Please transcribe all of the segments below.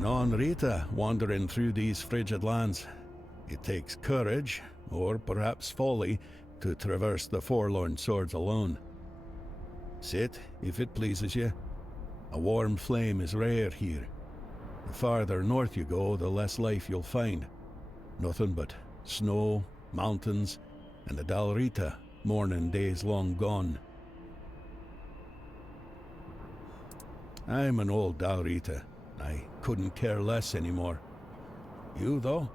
non-Rita wandering through these frigid lands. It takes courage, or perhaps folly, to traverse the forlorn swords alone. Sit, if it pleases you. A warm flame is rare here. The farther north you go, the less life you'll find. Nothing but snow, mountains, and the Dalrita, mourning days long gone. I'm an old Dalrita. I couldn't care less anymore. You, though?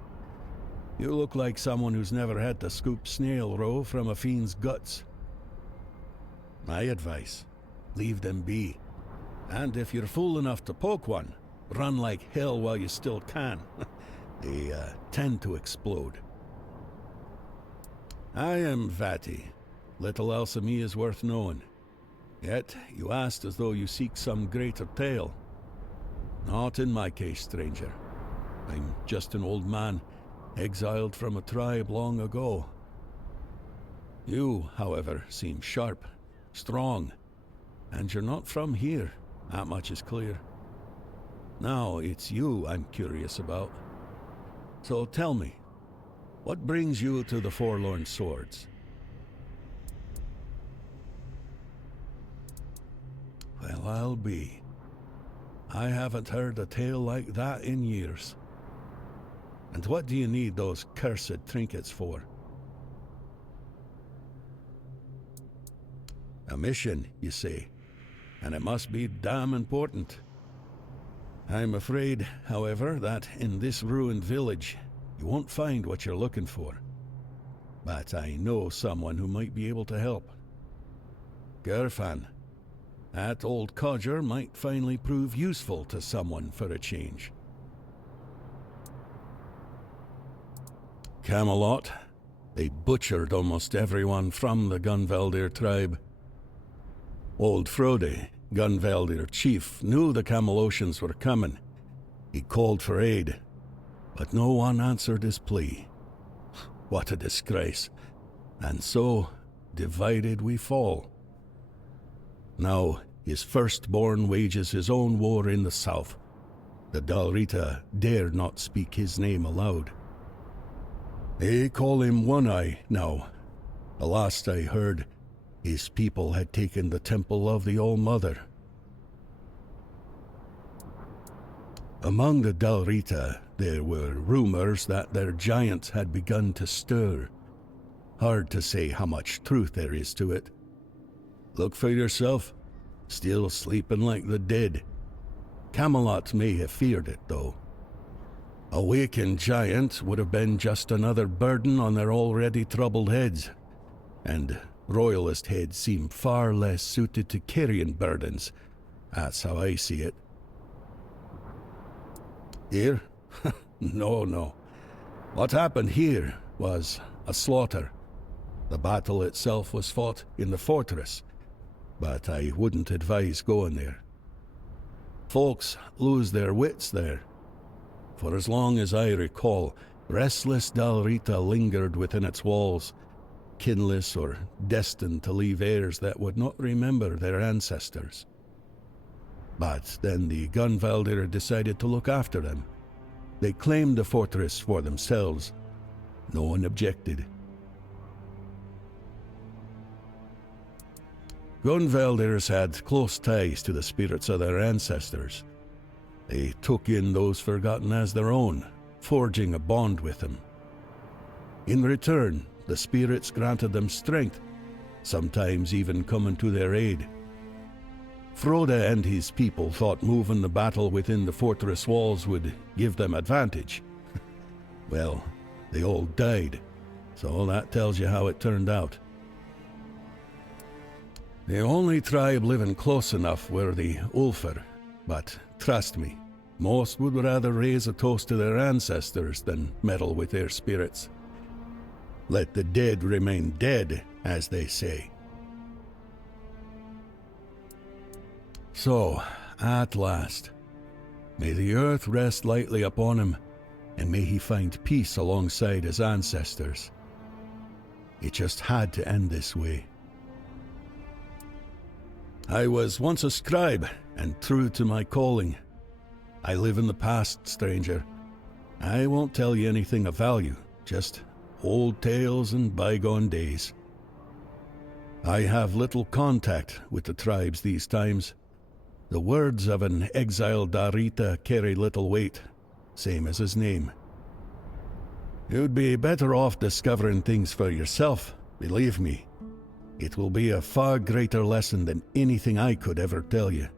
You look like someone who's never had to scoop snail roe from a fiend's guts. My advice, leave them be. And if you're fool enough to poke one, run like hell while you still can. They tend to explode. I am Vati. Little else of me is worth knowing. Yet you asked as though you seek some greater tale. Not in my case, stranger. I'm just an old man, exiled from a tribe long ago. You, however, seem sharp, strong, and you're not from here. That much is clear. Now it's you I'm curious about. So tell me, what brings you to the Forlorn Swords? Well, I'll be. I haven't heard a tale like that in years. And what do you need those cursed trinkets for? A mission, you say, and it must be damn important. I'm afraid, however, that in this ruined village, you won't find what you're looking for. But I know someone who might be able to help. Gerfan. That old codger might finally prove useful to someone for a change. Camelot. They butchered almost everyone from the Gunvaldir tribe. Old Frode, Gunvaldir chief, knew the Camelosians were coming. He called for aid, but no one answered his plea. What a disgrace. And so, divided we fall. Now, his firstborn wages his own war in the south. The Dalrita dare not speak his name aloud. They call him One-Eye now. The last I heard, his people had taken the temple of the All-Mother. Among the Dalrita, there were rumors that their giants had begun to stir. Hard to say how much truth there is to it. Look for yourself. Still sleeping like the dead. Camelot may have feared it, though. A wakened giant would have been just another burden on their already troubled heads, and royalist heads seem far less suited to carrying burdens. That's how I see it. Here? No. What happened here was a slaughter. The battle itself was fought in the fortress, but I wouldn't advise going there. Folks lose their wits there. For as long as I recall, restless Dalrita lingered within its walls, kinless or destined to leave heirs that would not remember their ancestors. But then the Gunvaldir decided to look after them. They claimed the fortress for themselves. No one objected. Gunvaldirs had close ties to the spirits of their ancestors. They took in those forgotten as their own, forging a bond with them. In return, the spirits granted them strength, sometimes even coming to their aid. Frode and his people thought moving the battle within the fortress walls would give them advantage. Well, they all died, so that tells you how it turned out. The only tribe living close enough were the Ulfar, but trust me, most would rather raise a toast to their ancestors than meddle with their spirits. Let the dead remain dead, as they say. So, at last, may the earth rest lightly upon him, and may he find peace alongside his ancestors. It just had to end this way. I was once a scribe, and true to my calling. I live in the past, stranger. I won't tell you anything of value, just old tales and bygone days. I have little contact with the tribes these times. The words of an exiled Darita carry little weight, same as his name. You'd be better off discovering things for yourself, believe me. It will be a far greater lesson than anything I could ever tell you.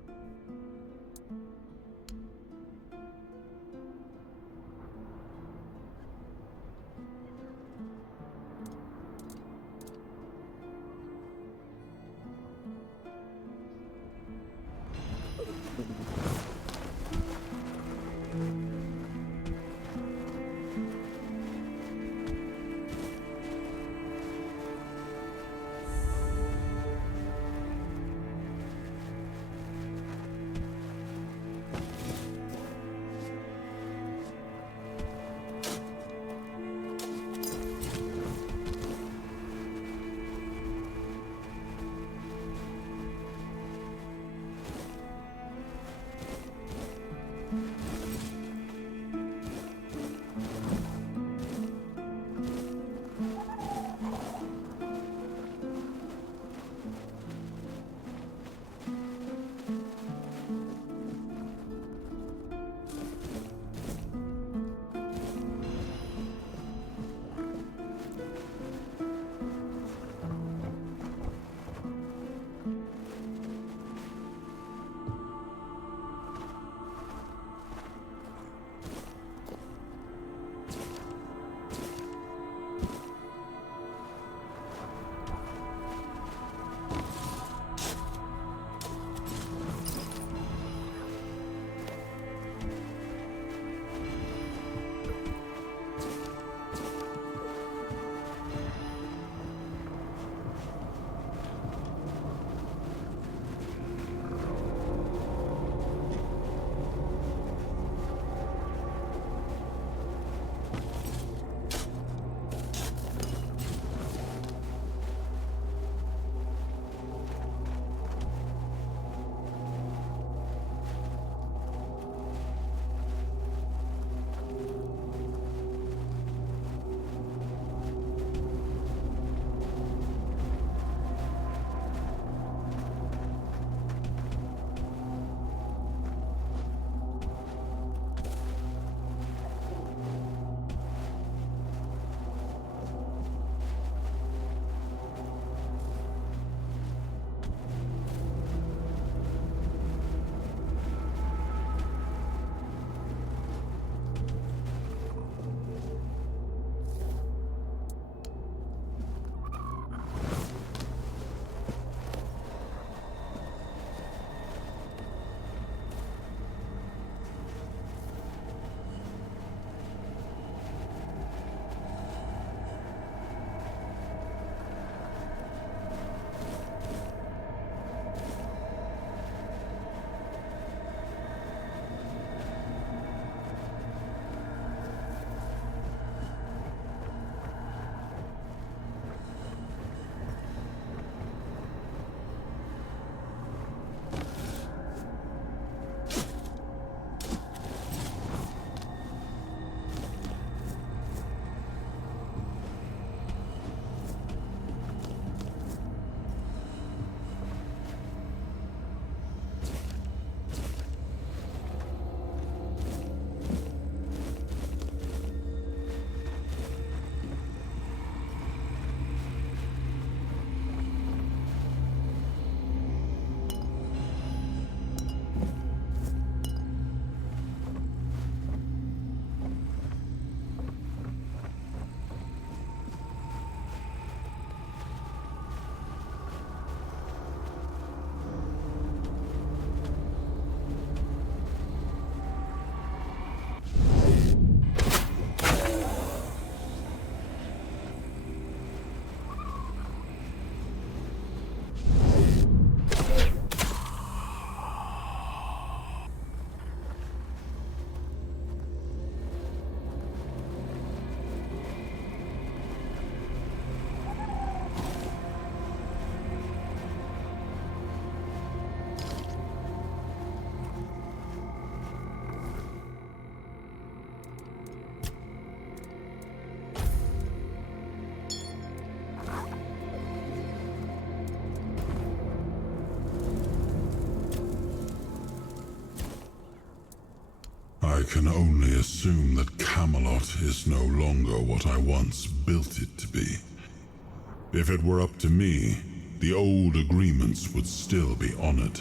I can only assume that Camelot is no longer what I once built it to be. If it were up to me, the old agreements would still be honored.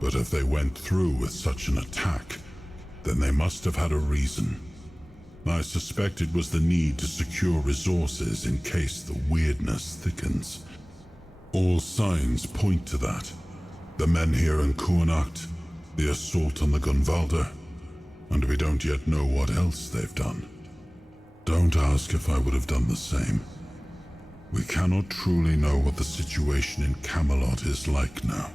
But if they went through with such an attack, then they must have had a reason. I suspect it was the need to secure resources in case the weirdness thickens. All signs point to that. The men here in Kuanacht, the assault on the Gunvalder, and we don't yet know what else they've done. Don't ask if I would have done the same. We cannot truly know what the situation in Camelot is like now.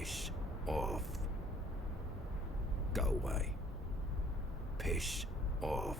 Piss off. Go away. Piss off.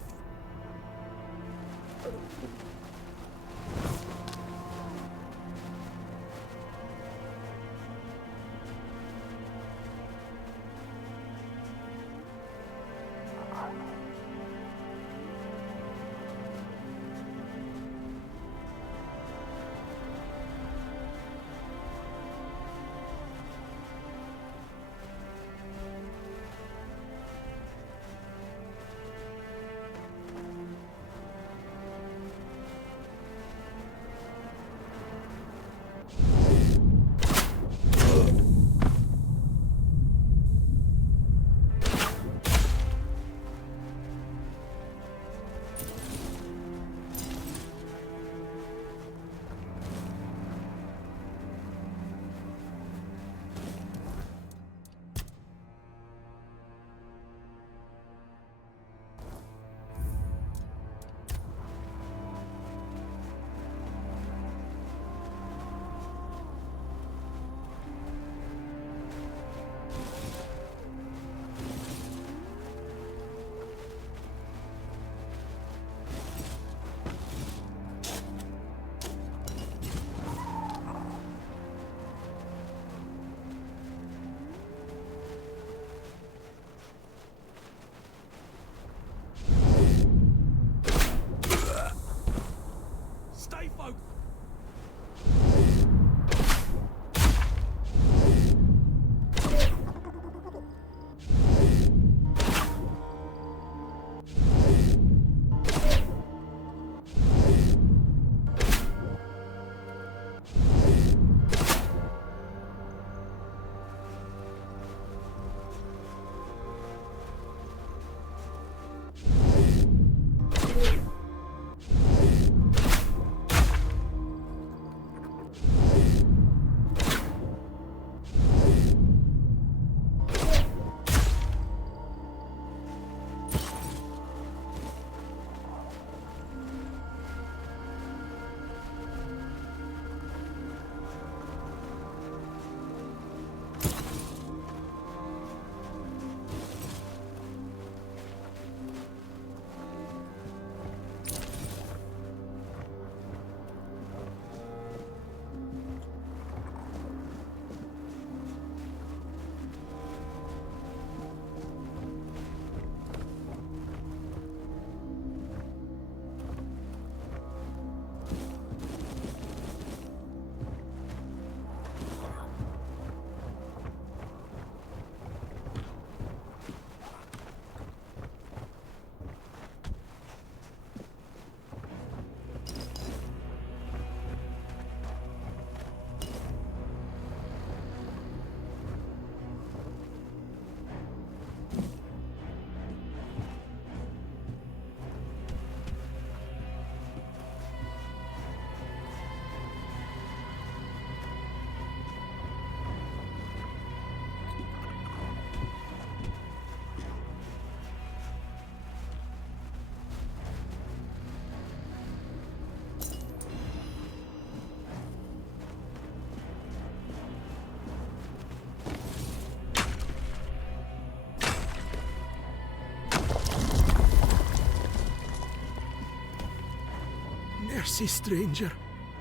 Mercy, stranger.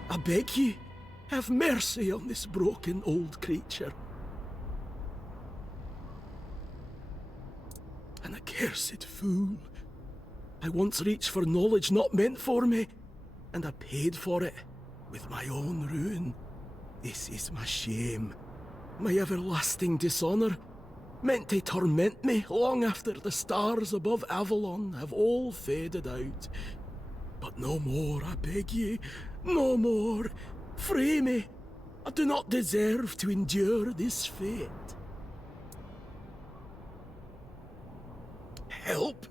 I beg ye, have mercy on this broken old creature. An accursed fool. I once reached for knowledge not meant for me, and I paid for it with my own ruin. This is my shame, my everlasting dishonour, meant to torment me long after the stars above Avalon have all faded out. But no more, I beg ye, no more. Free me. I do not deserve to endure this fate. Help?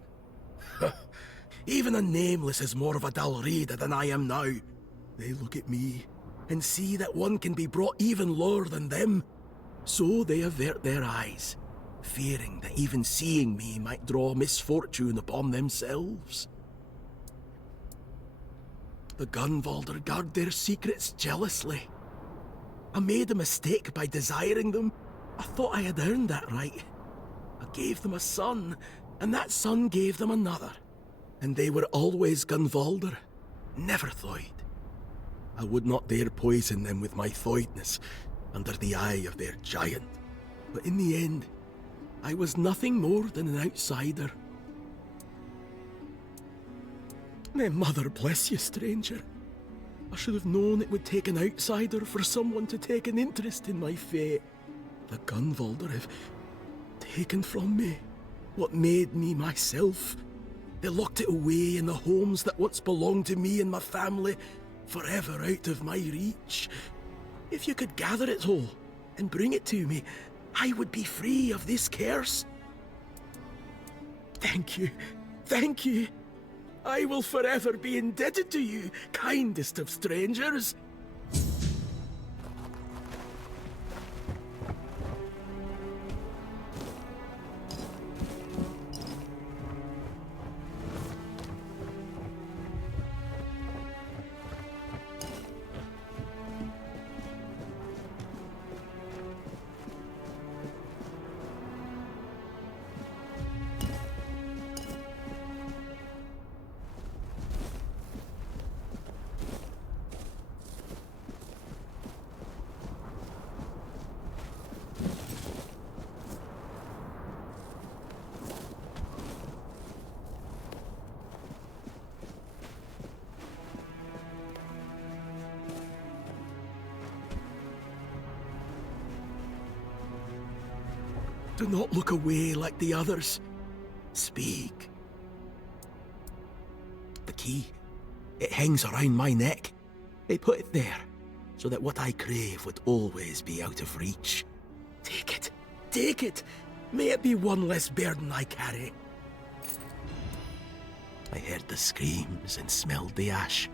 Even a nameless is more of a dull reader than I am now. They look at me and see that one can be brought even lower than them. So they avert their eyes, fearing that even seeing me might draw misfortune upon themselves. The Gunvalder guard their secrets jealously. I made a mistake by desiring them, I thought I had earned that right. I gave them a son, and that son gave them another. And they were always Gunvalder, never Thoid. I would not dare poison them with my Thoidness under the eye of their giant. But in the end, I was nothing more than an outsider. May mother bless you, stranger. I should have known it would take an outsider for someone to take an interest in my fate. The Gunvalder have taken from me what made me myself. They locked it away in the homes that once belonged to me and my family, forever out of my reach. If you could gather it all and bring it to me, I would be free of this curse. Thank you. Thank you. I will forever be indebted to you, kindest of strangers. Do not look away like the others. Speak. The key, it hangs around my neck. They put it there, so that what I crave would always be out of reach. Take it. Take it. May it be one less burden I carry. I heard the screams and smelled the ash.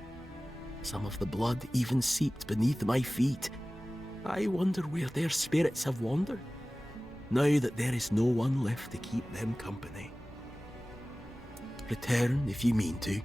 Some of the blood even seeped beneath my feet. I wonder where their spirits have wandered, now that there is no one left to keep them company. Return if you mean to.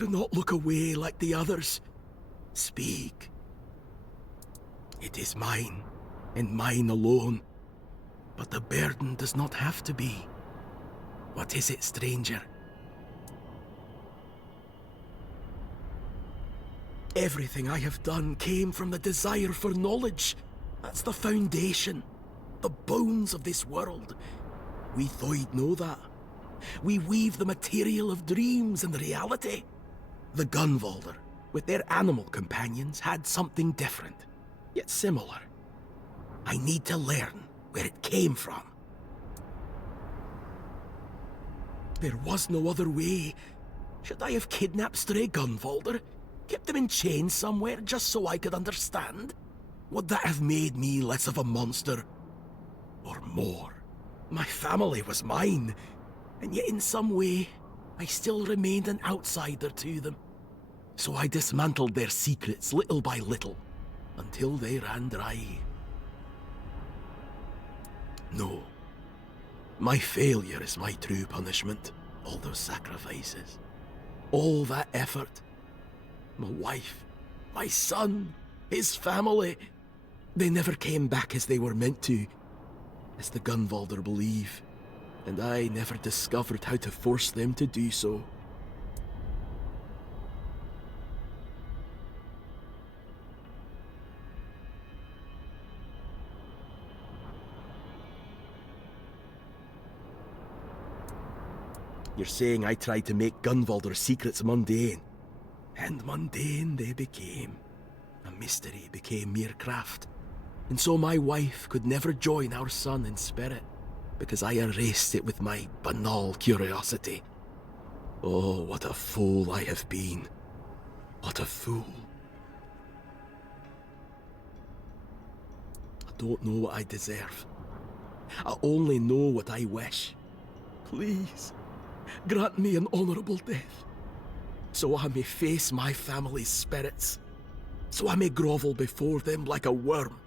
Do not look away like the others. Speak. It is mine, and mine alone. But the burden does not have to be. What is it, stranger? Everything I have done came from the desire for knowledge. That's the foundation, the bones of this world. We Thoid know that. We weave the material of dreams and reality. The Gunvalder, with their animal companions, had something different, yet similar. I need to learn where it came from. There was no other way. Should I have kidnapped stray Gunvalder? Kept them in chains somewhere just so I could understand? Would that have made me less of a monster? Or more? My family was mine, and yet in some way, I still remained an outsider to them. So I dismantled their secrets little by little, until they ran dry. No. My failure is my true punishment. All those sacrifices. All that effort. My wife, my son, his family. They never came back as they were meant to, as the Gunvalder believe, and I never discovered how to force them to do so. You're saying I tried to make Gunvalder's secrets mundane. And mundane they became. A mystery became mere craft. And so my wife could never join our son in spirit, because I erased it with my banal curiosity. Oh, what a fool I have been. What a fool. I don't know what I deserve. I only know what I wish. Please, grant me an honourable death, so I may face my family's spirits, so I may grovel before them like a worm,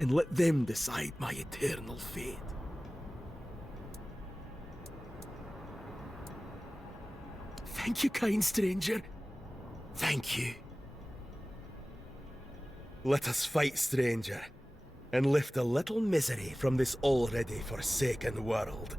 and let them decide my eternal fate. Thank you, kind stranger. Thank you. Let us fight, stranger, and lift a little misery from this already forsaken world.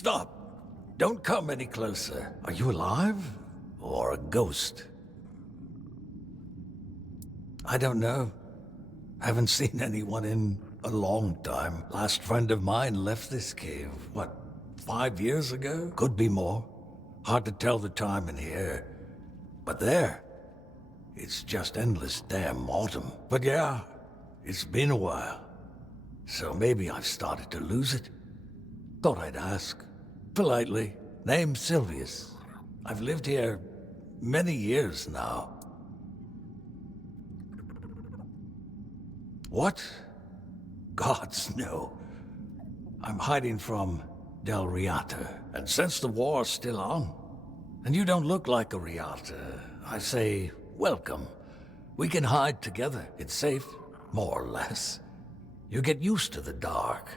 Stop. Don't come any closer. Are you alive? Or a ghost? I don't know. Haven't seen anyone in a long time. Last friend of mine left this cave, what, 5 years ago? Could be more. Hard to tell the time in here. But there, it's just endless damn autumn. But yeah, it's been a while. So maybe I've started to lose it. Thought I'd ask. Politely. Name's Sylvius. I've lived here many years now. What? Gods, no. I'm hiding from Del Riata. And since the war's still on, and you don't look like a Riata, I say, welcome. We can hide together. It's safe, more or less. You get used to the dark.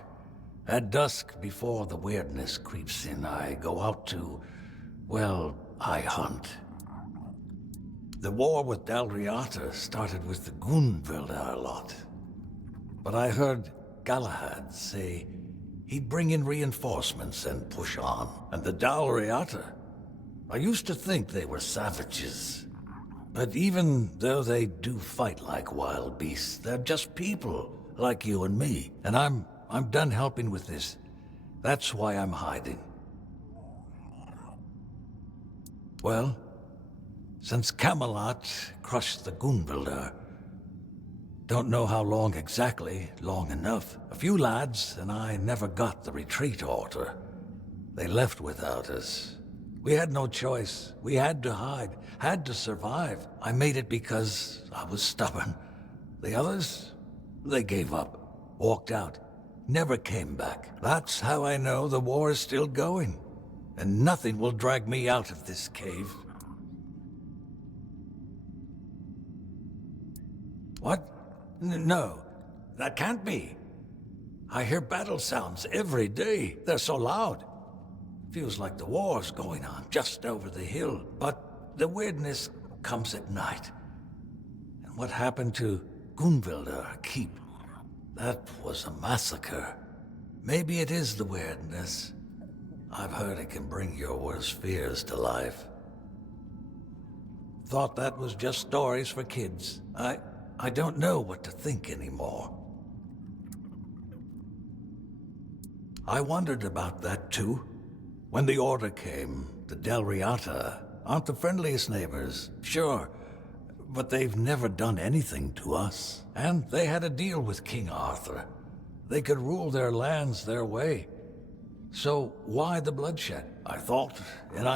At dusk, before the weirdness creeps in, I go out to, well, I hunt. The war with Del Riata started with the Gunvildar lot. But I heard Galahad say he'd bring in reinforcements and push on. And the Del Riata, I used to think they were savages. But even though they do fight like wild beasts, they're just people like you and me. And I'm done helping with this. That's why I'm hiding. Well, since Camelot crushed the Gunvildar, don't know how long exactly, long enough. A few lads and I never got the retreat order. They left without us. We had no choice. We had to hide, had to survive. I made it because I was stubborn. The others, they gave up, walked out, never came back. That's how I know the war is still going. And nothing will drag me out of this cave. What? No, that can't be. I hear battle sounds every day. They're so loud. Feels like the war's going on just over the hill. But the weirdness comes at night. And what happened to Gunvildar Keep? That was a massacre. Maybe it is the weirdness. I've heard it can bring your worst fears to life. Thought that was just stories for kids. I don't know what to think anymore. I wondered about that too. When the order came, the Del Riata aren't the friendliest neighbors, sure, but they've never done anything to us. And they had a deal with King Arthur. They could rule their lands their way. So why the bloodshed? I thought, and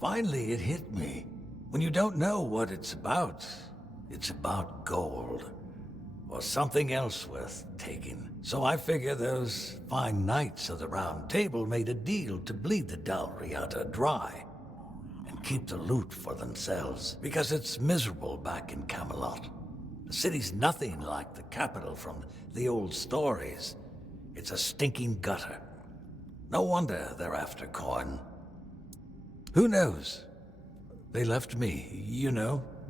finally it hit me. When you don't know what it's about gold. Or something else worth taking. So I figure those fine knights of the Round Table made a deal to bleed the Del Riata dry and keep the loot for themselves, because it's miserable back in Camelot. The city's nothing like the capital from the old stories. It's a stinking gutter. No wonder they're after coin. Who knows? They left me,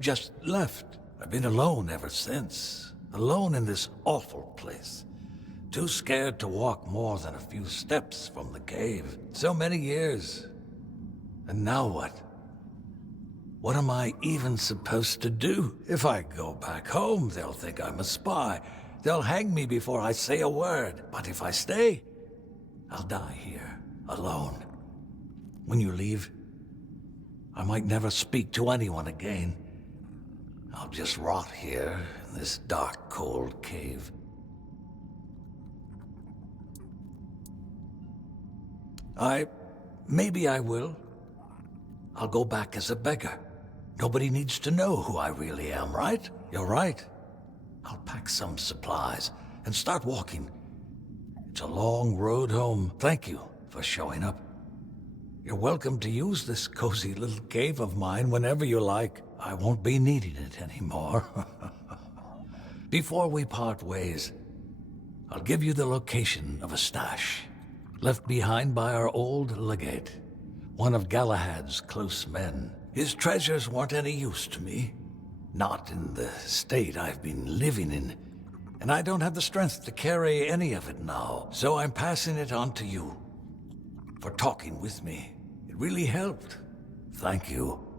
just left. I've been alone ever since. Alone in this awful place. Too scared to walk more than a few steps from the cave. So many years. And now what? What am I even supposed to do? If I go back home, they'll think I'm a spy. They'll hang me before I say a word. But if I stay, I'll die here, alone. When you leave, I might never speak to anyone again. I'll just rot here in this dark, cold cave. Maybe I will. I'll go back as a beggar. Nobody needs to know who I really am, right? You're right. I'll pack some supplies and start walking. It's a long road home. Thank you for showing up. You're welcome to use this cozy little cave of mine whenever you like. I won't be needing it anymore. Before we part ways, I'll give you the location of a stash left behind by our old legate, one of Galahad's close men. His treasures weren't any use to me, not in the state I've been living in, and I don't have the strength to carry any of it now, so I'm passing it on to you. for talking with me. It really helped. Thank you.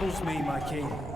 humbles me, my king.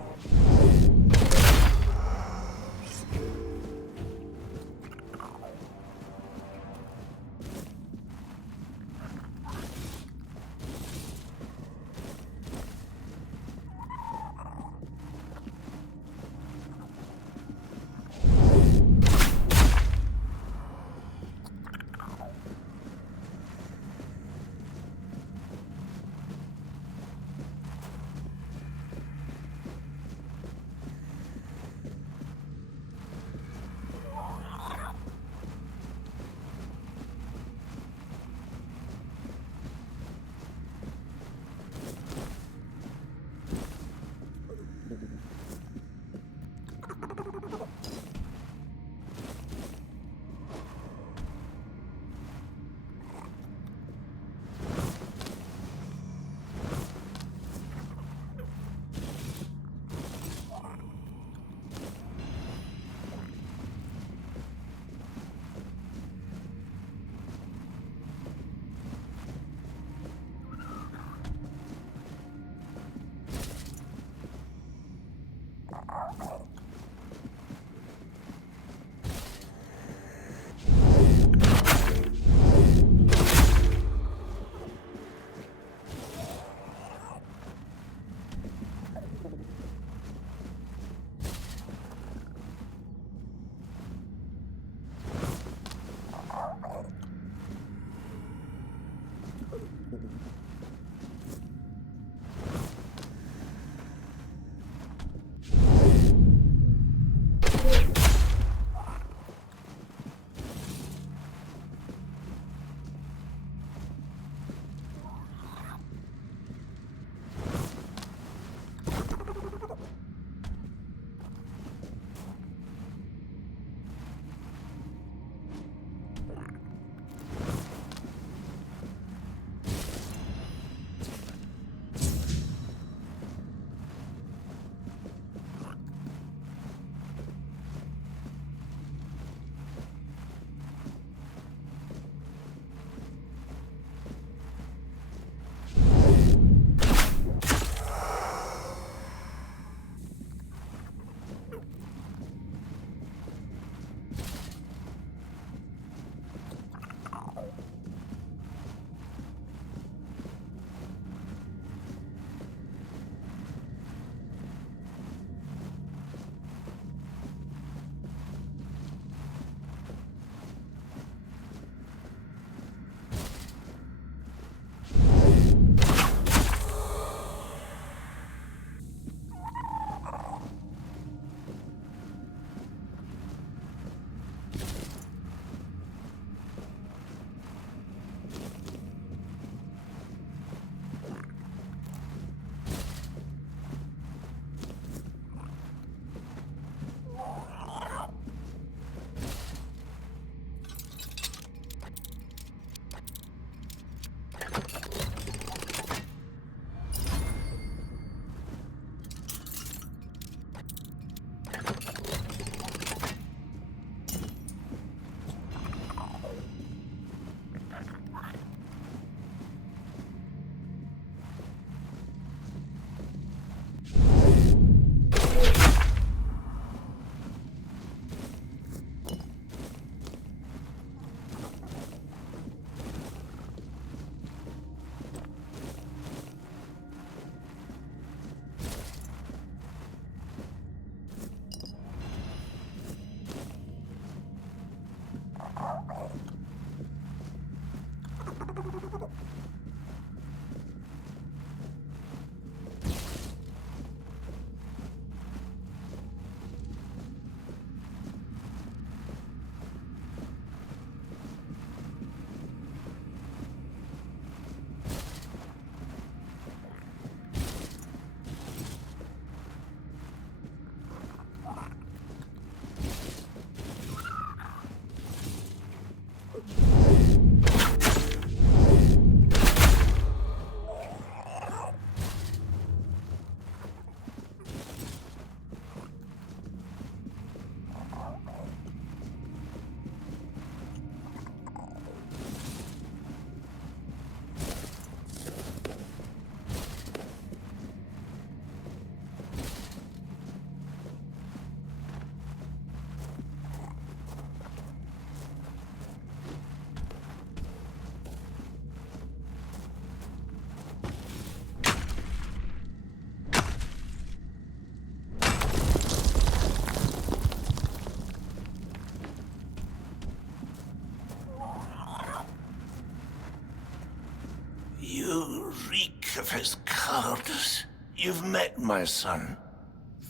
speak of his cowardice. You've met my son,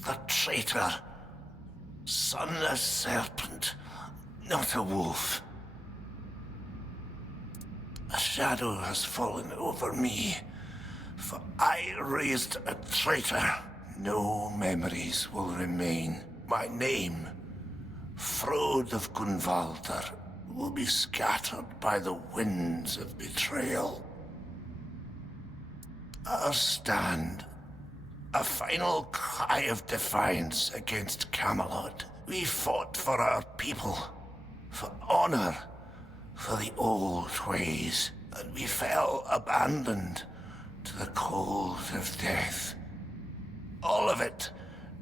the traitor. Son a serpent, not a wolf. A shadow has fallen over me, for I raised a traitor. No memories will remain. My name, Frode of Gunvalder, will be scattered by the winds of betrayal. Our stand, a final cry of defiance against Camelot. We fought for our people, for honor, for the old ways, and we fell abandoned to the cold of death. All of it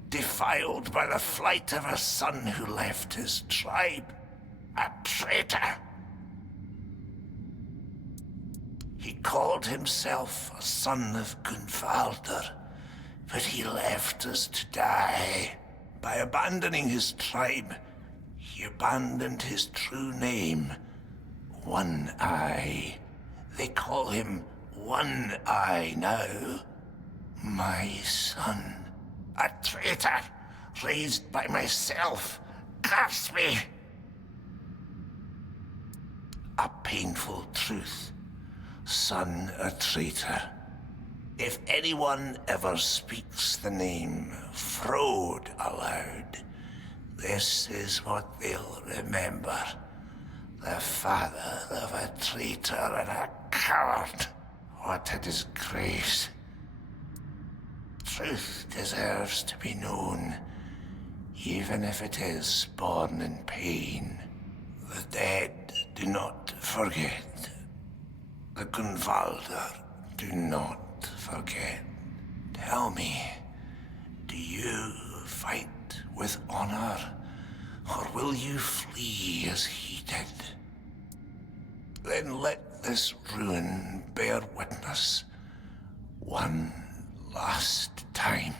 defiled by the flight of a son who left his tribe. A traitor. He called himself a son of Gunvalder, but he left us to die. By abandoning his tribe, he abandoned his true name, One Eye. They call him One Eye now. My son. A traitor, raised by myself. Curse me! A painful truth. Son a traitor. If anyone ever speaks the name Frode aloud, this is what they'll remember. The father of a traitor and a coward. What a disgrace. Truth deserves to be known, even if it is born in pain. The dead do not forget. The Gunvalder do not forget. Tell me, do you fight with honor, or will you flee as he did? Then let this ruin bear witness one last time.